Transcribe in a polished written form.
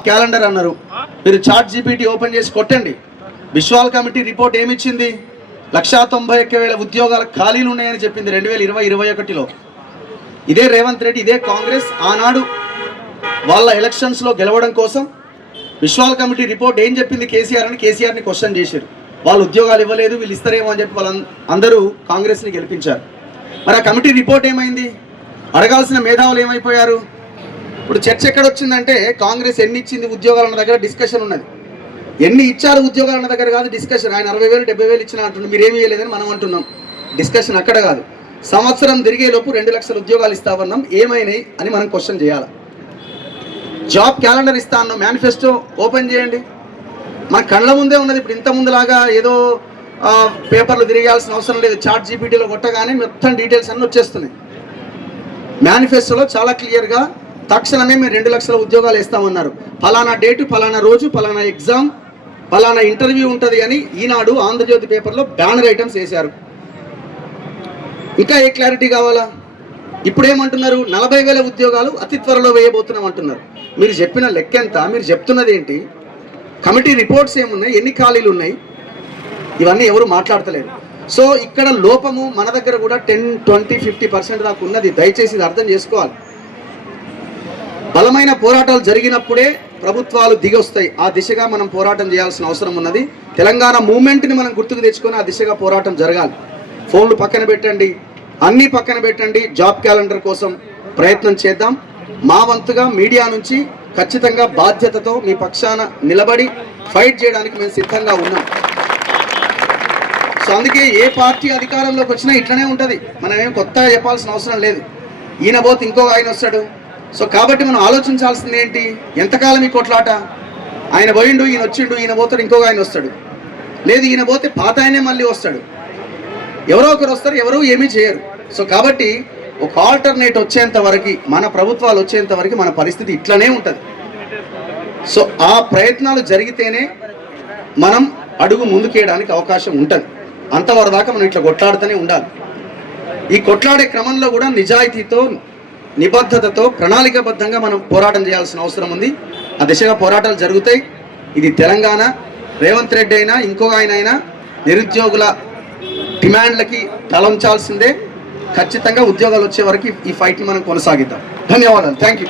Job calendar అన్నారు. మీరు chat GPT open చేసి కొట్టండి. Vishwal committee report ఏమిచ్చింది? 191,000 ఉద్యోగాల ఖాళీలు ఉన్నాయని చెప్పింది 2020-21లో. ఇదే రేవంత్ రెడ్డి, ఇదే కాంగ్రెస్ ఆనాడు వాళ్ళ ఎలక్షన్స్లో గెలవడం కోసం విశ్వాల్ కమిటీ రిపోర్ట్ ఏం చెప్పింది కేసీఆర్ అని కేసీఆర్ని క్వశ్చన్ చేశారు. వాళ్ళు ఉద్యోగాలు ఇవ్వలేదు, వీళ్ళు ఇస్తారేమో అని చెప్పి అందరూ కాంగ్రెస్ని గెలిపించారు. మరి ఆ కమిటీ రిపోర్ట్ ఏమైంది? అడగాల్సిన మేధావులు ఏమైపోయారు? ఇప్పుడు చర్చ ఎక్కడొచ్చిందంటే కాంగ్రెస్ ఎన్ని ఇచ్చింది ఉద్యోగాలు అన్న దగ్గర డిస్కషన్ ఉన్నది. ఎన్ని ఇచ్చారు ఉద్యోగాలు అన్న దగ్గర కాదు డిస్కషన్. ఆయన 60,000 70,000 ఇచ్చినా అంటున్నాం, మీరేమి ఇవ్వలేదని మనం అంటున్నాం. డిస్కషన్ అక్కడ కాదు. సంవత్సరం తిరిగేలోపు 2 లక్షల ఉద్యోగాలు ఇస్తామన్నాం, ఏమైనాయి అని మనం క్వశ్చన్ చేయాలి. జాబ్ క్యాలెండర్ ఇస్తా అన్నాం, మేనిఫెస్టో ఓపెన్ చేయండి. మన కళ్ళ ముందే ఉన్నది. ఇప్పుడు ఇంత ముందులాగా ఏదో పేపర్లు తిరగాల్సిన అవసరం లేదు. చాట్ జీపీటీలో కొట్టగానే మొత్తం డీటెయిల్స్ అన్నీ వచ్చేస్తున్నాయి. మేనిఫెస్టోలో చాలా క్లియర్గా తక్షణమే మీరు 2 లక్షల ఉద్యోగాలు ఇస్తామన్నారు. ఫలానా డేటు, ఫలానా రోజు, ఫలానా ఎగ్జామ్, ఫలానా ఇంటర్వ్యూ ఉంటుంది అని ఈనాడు ఆంధ్రజ్యోతి పేపర్లో బ్యానర్ ఐటమ్స్ వేశారు. ఇంకా ఏ క్లారిటీ కావాలా? ఇప్పుడు ఏమంటున్నారు? 40,000 ఉద్యోగాలు అతి త్వరలో వేయబోతున్నాం అంటున్నారు. మీరు చెప్పిన లెక్క ఎంత? మీరు చెప్తున్నది ఏంటి? కమిటీ రిపోర్ట్స్ ఏమున్నాయి? ఎన్ని ఖాళీలు ఉన్నాయి? ఇవన్నీ ఎవరు మాట్లాడతలేరు. సో ఇక్కడ లోపము మన దగ్గర కూడా 10, 20, 50% దాకా ఉన్నది. దయచేసి ఇది అర్థం చేసుకోవాలి. బలమైన పోరాటాలు జరిగినప్పుడే ప్రభుత్వాలు దిగొస్తాయి. ఆ దిశగా మనం పోరాటం చేయాల్సిన అవసరం ఉన్నది. తెలంగాణ మూమెంట్ని మనం గుర్తుకు తెచ్చుకొని ఆ దిశగా పోరాటం జరగాలి. ఫోన్లు పక్కన పెట్టండి, అన్నీ పక్కన పెట్టండి. జాబ్ క్యాలెండర్ కోసం ప్రయత్నం చేద్దాం. మా వంతుగా మీడియా నుంచి ఖచ్చితంగా బాధ్యతతో మీ పక్షాన నిలబడి ఫైట్ చేయడానికి మేము సిద్ధంగా ఉన్నాం. సో అందుకే ఏ పార్టీ అధికారంలోకి వచ్చినా ఇట్లనే ఉంటుంది. మనం ఏం కొత్తగా చెప్పాల్సిన అవసరం లేదు. ఈయన పోతే ఇంకొక ఆయన వస్తాడు. సో కాబట్టి మనం ఆలోచించాల్సింది ఏంటి? ఎంతకాలం ఈ కొట్లాట? ఆయన పోయిండు, ఈయన వచ్చిండు, ఈయన పోతాడు, ఇంకొక ఆయన వస్తాడు. లేదు, ఈయన పోతే పాత ఆయనే మళ్ళీ వస్తాడు. ఎవరో ఒకరు వస్తారు, ఎవరు ఏమీ చేయరు. సో కాబట్టి ఒక ఆల్టర్నేట్ వచ్చేంత వరకు, మన ప్రభుత్వాలు వచ్చేంత వరకు మన పరిస్థితి ఇట్లనే ఉంటుంది. సో ఆ ప్రయత్నాలు జరిగితేనే మనం అడుగు ముందుకేయడానికి అవకాశం ఉంటుంది. అంతవరకు దాకా మనం ఇట్లా కొట్లాడుతూనే ఉండాలి. ఈ కొట్లాడే క్రమంలో కూడా నిజాయితీతో, నిబద్ధతతో, ప్రణాళికాబద్ధంగా మనం పోరాటం చేయాల్సిన అవసరం ఉంది. ఆ దిశగా పోరాటాలు జరుగుతాయి. ఇది తెలంగాణ. రేవంత్ రెడ్డి అయినా ఇంకొక ఆయన అయినా నిరుద్యోగుల డిమాండ్లకి తలంచాల్సిందే. ఖచ్చితంగా ఉద్యోగాలు వచ్చే వరకు ఈ ఫైట్ని మనం కొనసాగిద్దాం. ధన్యవాదాలు. Thank you.